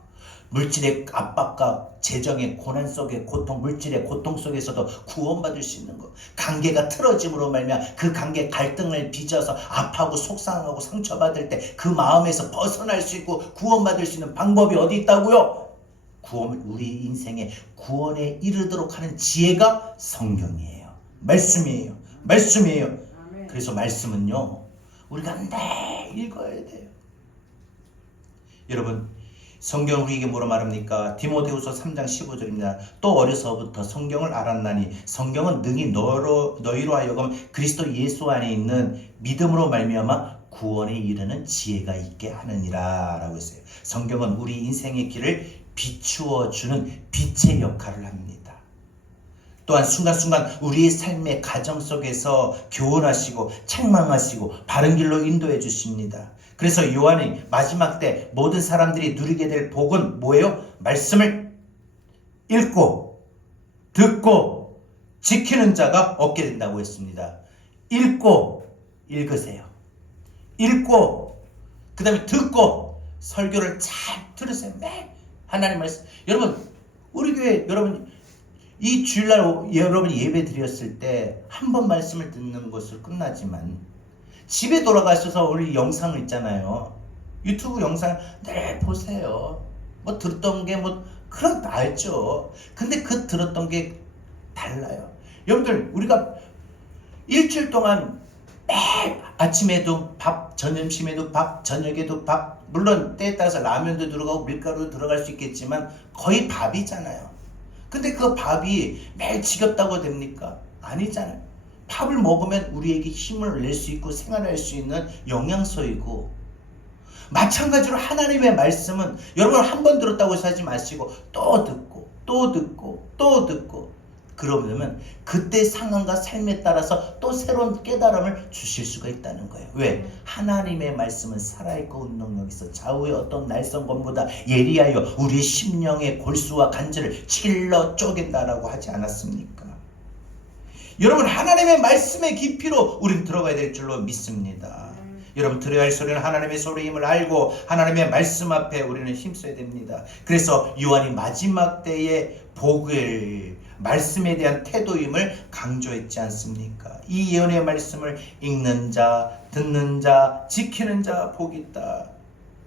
물질의 압박과 재정의 고난 속의 고통, 물질의 고통 속에서도 구원받을 수 있는 것. 관계가 틀어짐으로 말미암아 그 관계 갈등을 빚어서 아파하고 속상하고 상처받을 때 그 마음에서 벗어날 수 있고 구원받을 수 있는 방법이 어디 있다고요? 우리 인생의 구원에 이르도록 하는 지혜가 성경이에요. 말씀이에요. 그래서 말씀은요, 우리가 늘 읽어야 돼요. 여러분, 성경 우리에게 뭐라 말합니까? 디모데후서 3장 15절입니다. 또 어려서부터 성경을 알았나니 성경은 능히 너희로 하여금 그리스도 예수 안에 있는 믿음으로 말미암아 구원에 이르는 지혜가 있게 하느니라 라고 했어요. 성경은 우리 인생의 길을 비추어 주는 빛의 역할을 합니다. 또한 순간순간 우리의 삶의 가정 속에서 교훈하시고 책망하시고 바른 길로 인도해 주십니다. 그래서 요한이 마지막 때 모든 사람들이 누리게 될 복은 뭐예요? 말씀을 읽고 듣고 지키는 자가 얻게 된다고 했습니다. 읽으세요. 읽고 그 다음에 듣고 설교를 잘 들으세요. 매일 하나님 말씀. 여러분, 우리 교회 여러분 이 주일날 여러분이 예배 드렸을 때 한 번 말씀을 듣는 것으로 끝나지만 집에 돌아가셔서 우리 영상을 있잖아요. 유튜브 영상 늘 보세요. 뭐 들었던 게 뭐 그런 거 알죠. 근데 그 들었던 게 달라요. 여러분들, 우리가 일주일 동안 매일 아침에도 밥, 점심에도 밥, 저녁에도 밥, 물론 때에 따라서 라면도 들어가고 밀가루도 들어갈 수 있겠지만 거의 밥이잖아요. 근데 그 밥이 매일 지겹다고 됩니까? 아니잖아요. 밥을 먹으면 우리에게 힘을 낼 수 있고 생활할 수 있는 영양소이고, 마찬가지로 하나님의 말씀은 여러분 한 번 들었다고 해서 하지 마시고 또 듣고 그러면 그때 상황과 삶에 따라서 또 새로운 깨달음을 주실 수가 있다는 거예요. 왜? 하나님의 말씀은 살아있고 운동력 있어 좌우의 어떤 날성검보다 예리하여 우리의 심령의 골수와 간절을 찔러 쪼갠다라고 하지 않았습니까? 여러분, 하나님의 말씀의 깊이로 우리는 들어가야 될 줄로 믿습니다. 여러분, 들어야 할 소리는 하나님의 소리임을 알고 하나님의 말씀 앞에 우리는 힘써야 됩니다. 그래서 요한이 마지막 때의 복을, 말씀에 대한 태도임을 강조했지 않습니까? 이 예언의 말씀을 읽는 자, 듣는 자, 지키는 자 복이 있다.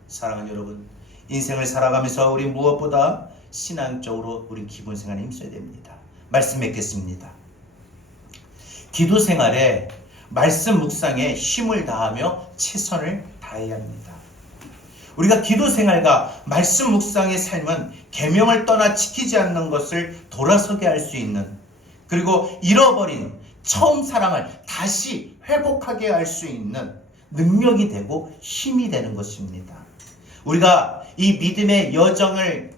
사랑하는 여러분, 인생을 살아가면서 우리 무엇보다 신앙적으로 우리 기본 생활에 힘써야 됩니다. 말씀 맺겠습니다. 기도 생활에 말씀 묵상에 힘을 다하며 최선을 다해야 합니다. 우리가 기도 생활과 말씀 묵상의 삶은 계명을 떠나 지키지 않는 것을 돌아서게 할 수 있는, 그리고 잃어버린 처음 사랑을 다시 회복하게 할 수 있는 능력이 되고 힘이 되는 것입니다. 우리가 이 믿음의 여정을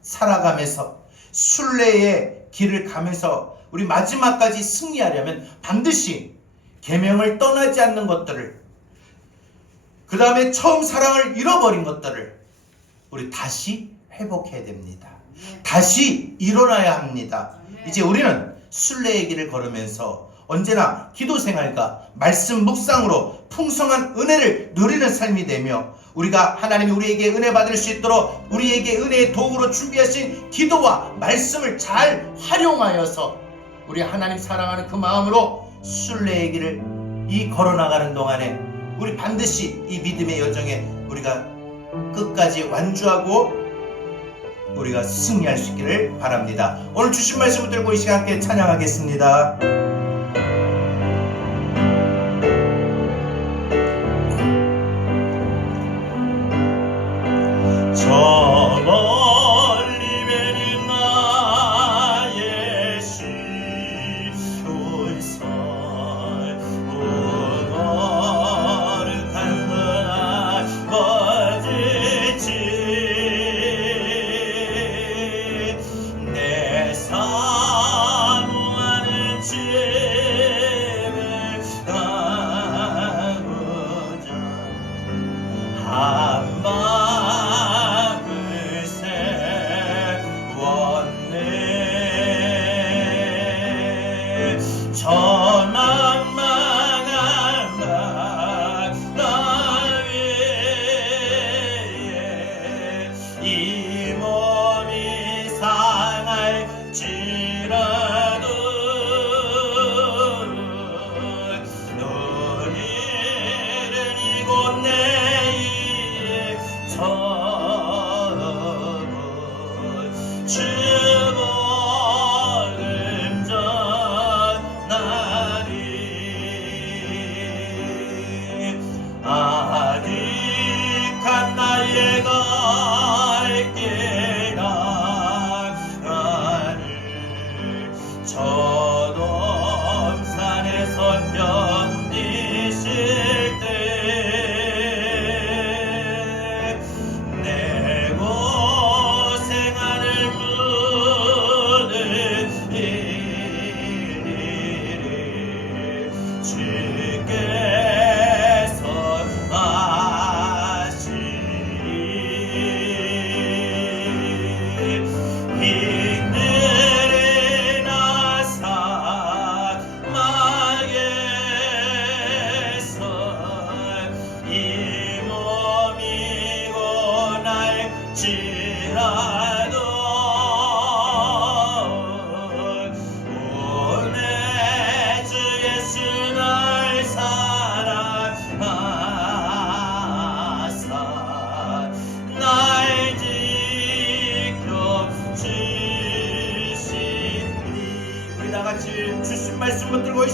살아가면서 순례의 길을 가면서 우리 마지막까지 승리하려면 반드시 계명을 떠나지 않는 것들을, 그 다음에 처음 사랑을 잃어버린 것들을 우리 다시 회복해야 됩니다. 다시 일어나야 합니다. 이제 우리는 순례의 길을 걸으면서 언제나 기도 생활과 말씀 묵상으로 풍성한 은혜를 누리는 삶이 되며, 우리가 하나님이 우리에게 은혜 받을 수 있도록 우리에게 은혜의 도구로 준비하신 기도와 말씀을 잘 활용하여서 우리 하나님 사랑하는 그 마음으로 순례의 길을 이 걸어나가는 동안에 우리 반드시 이 믿음의 여정에 우리가 끝까지 완주하고 우리가 승리할 수 있기를 바랍니다. 오늘 주신 말씀을 들고 이 시간 함께 찬양하겠습니다. 저 멀리 베는 나의 시온산, 거룩한 문화 거짓지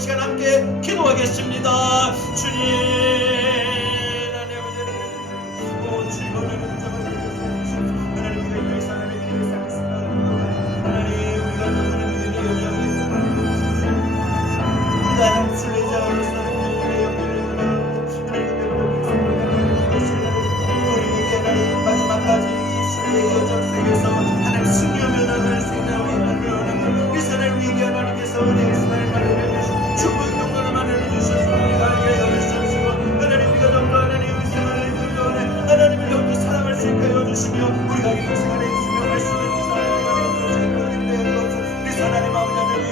시간 함께 기도하겠습니다. 주님, 주님 오늘은 하나님 우리가 이 사람의 믿음을 쌓겠습니다. 하나님 우리가 너무나 믿음이 여자하겠습니다. 우리가 하나님 순례자로서 하나님의 영광을 우리에게 하나님 마지막까지 이 순례의 여정 속에서 하나님 승리하며 나갈 수 있는 우리 하나님 이 사람을 위해 하나님께서 내 사랑을 마련해 주시고 축복의 경건을 마련해 주셔서 우리가 알게 여주시옵시고 하나님 우리가 더욱더 하나님 우리 생활을 더욱더 하나님을 더욱더 사랑할 수 있게 해주시며 우리가 이 생활에 수명할 수 있는 우리 하나님 아버지 하나님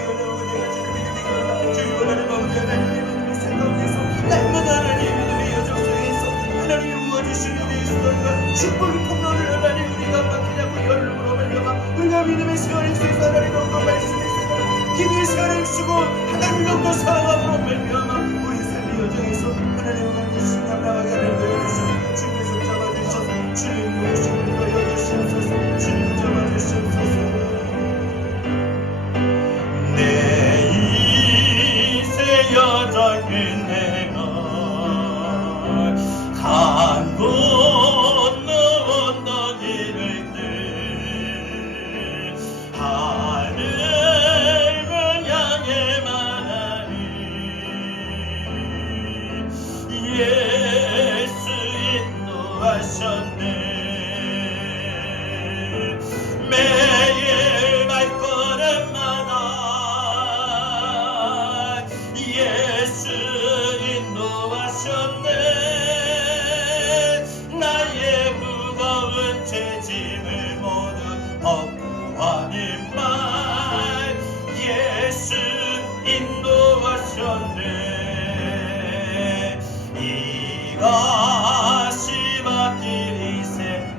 주님 하나님 아버지 하나님의 믿음의 생각에서 날마다 하나님의 믿음의 여정 속에서 하나님이 부어주시는 이 수단과 축복의 통로를 하나님 우리가 막히냐고 열림으로 말려봐 우리가 믿음의 생활을 속에서 하나님 더욱더 말씀의 생활 기도의 생활을 쓰고 하나님 더욱더 사랑함으로 말미암아 우리 삶의 여정에서 하나님의 만지신 감당하게 하는 거여 주시옵소서 주님 손 잡아주셔서 주님 무엇을 거여 주시옵소서 주님 잡아주시옵소서 내 인생 여정에 내가 강 건너 언덕이를 뜰 하늘을 향해만 하니 예수 인도하셨네 매일 발걸음마다 예수 인도하셨네 나의 무거운 죄짐을 모두 벗고 하는 말 예수 인도하셨네 이것이 맡길 인생이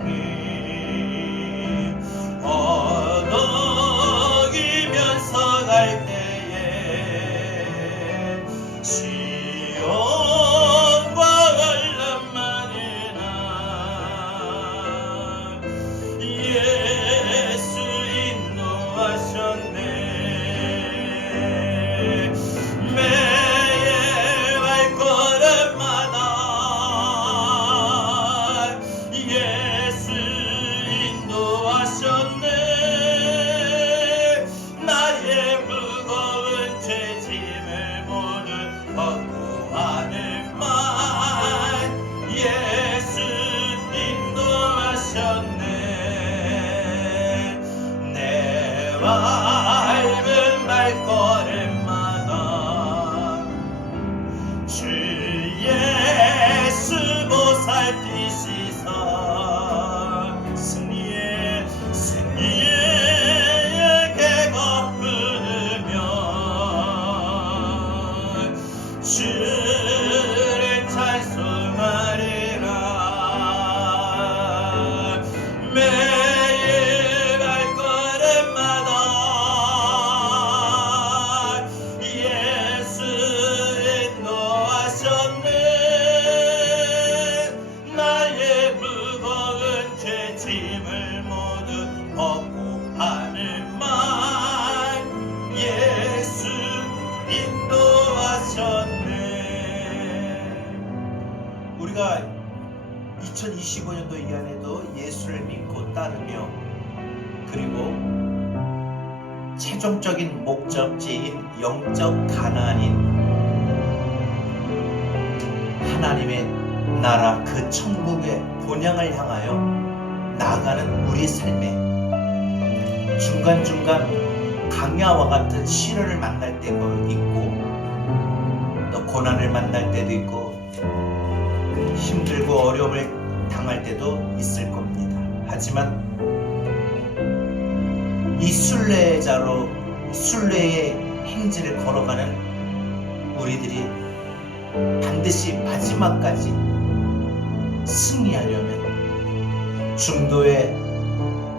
언덕이면서 갈 때에 시온과 얼람만이나 예수 인도하셨네 매일 발걸음마다 예수 인도하셨네 나의 무거운 죄짐을 모두 벗고 하는 말 예수 인도하셨네 내 밟은 발걸음마다 주 예수 보살피시사 승리의 계곡 부르며 주를 찬송하리라 매일 발걸음마다 예수 인도하셨네 나의 무거운 죄짐을 모두 벗고 하는 말 예수 인도하셨네 우리가 2025년도 이 안에도 예수를 믿고 따르며 그리고 최종적인 목적지인 영적 가나안인 하나님의 나라 그 천국의 본향을 향하여 나아가는 우리 삶에 중간중간 강야와 같은 시련을 만날 때도 있고 또 고난을 만날 때도 있고 힘들고 어려움을 당할 때도 있을 겁니다. 하지만 이 순례자로 순례의 행진을 걸어가는 우리들이 반드시 마지막까지 승리하려면 중도에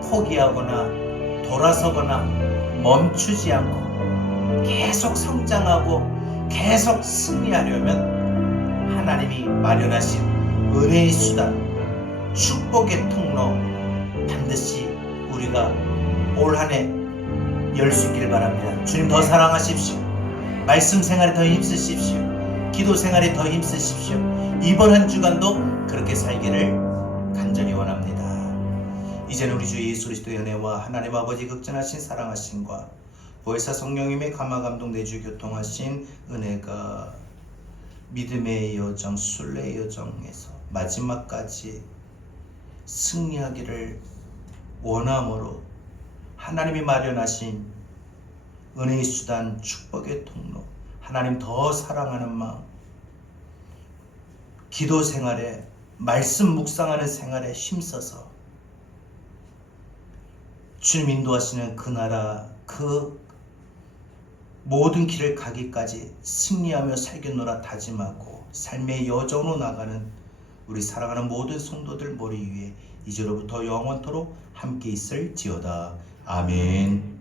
포기하거나 돌아서거나 멈추지 않고 계속 성장하고 계속 승리하려면 하나님이 마련하신 은혜의 수단, 축복의 통로 반드시 우리가 올 한 해 열 수 있길 바랍니다. 주님 더 사랑하십시오. 말씀 생활에 더 힘쓰십시오. 기도 생활에 더 힘쓰십시오. 이번 한 주간도 그렇게 살기를 간절히 원합니다. 이제는 우리 주 예수 그리스도의 은혜와 하나님 아버지 극진하신 사랑하심과 보혜사 성령님의 감화 감동 내주 교통하신 은혜가 믿음의 여정, 순례의 여정에서 마지막까지 승리하기를 원함으로 하나님이 마련하신 은혜의 수단, 축복의 통로, 하나님 더 사랑하는 마음, 기도 생활에, 말씀 묵상하는 생활에 힘써서 주님 인도하시는 그 나라, 그 모든 길을 가기까지 승리하며 살겠노라 다짐하고 삶의 여정으로 나가는 우리 사랑하는 모든 성도들 머리 위에 이제로부터 영원토록 함께 있을지어다. 아멘.